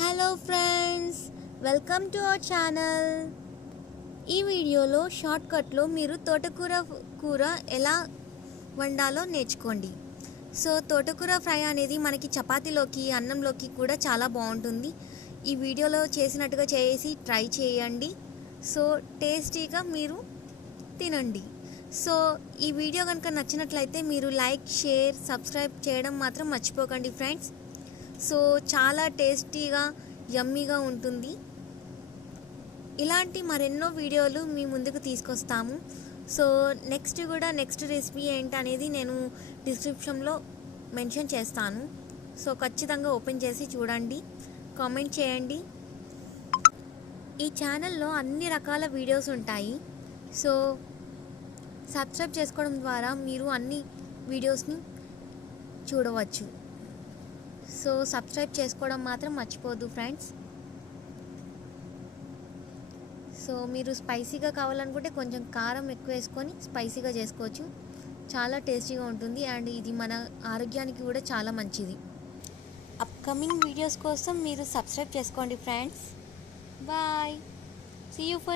Hello friends, welcome to our channel. ఈ వీడియోలో షార్ట్కట్లో మీరు తోటకూర ఎలా వండాలో నేర్చుకోండి. సో తోటకూర ఫ్రై అనేది మనకి చపాతీలోకి అన్నంలోకి కూడా చాలా బాగుంటుంది. ఈ వీడియోలో చేసినట్టుగా చేసి ట్రై చేయండి. సో టేస్టీగా మీరు తినండి. సో ఈ వీడియో కనుక నచ్చినట్లయితే మీరు లైక్, షేర్, సబ్స్క్రైబ్ చేయడం మాత్రం మర్చిపోకండి ఫ్రెండ్స్. సో చాలా టేస్టీగా, యమ్మీగా ఉంటుంది. ఇలాంటి మరెన్నో వీడియోలు మీ ముందుకు తీసుకొస్తాము. సో నెక్స్ట్ రెసిపీ ఏంటనేది నేను డిస్క్రిప్షన్లో మెన్షన్ చేస్తాను. సో ఖచ్చితంగా ఓపెన్ చేసి చూడండి, కామెంట్ చేయండి. ఈ ఛానల్లో అన్ని రకాల వీడియోస్ ఉంటాయి. సో సబ్స్క్రైబ్ చేసుకోవడం ద్వారా మీరు అన్ని వీడియోస్ని చూడవచ్చు. సో సబ్స్క్రైబ్ చేసుకోవడం మాత్రం మర్చిపోవద్దు ఫ్రెండ్స్. సో మీరు స్పైసీగా కావాలనుకుంటే కొంచెం కారం ఎక్కువ వేసుకొని స్పైసీగా చేసుకోవచ్చు. చాలా టేస్టీగా ఉంటుంది అండ్ ఇది మన ఆరోగ్యానికి కూడా చాలా మంచిది. అప్కమింగ్ వీడియోస్ కోసం మీరు సబ్స్క్రైబ్ చేసుకోండి friends. Bye, see you for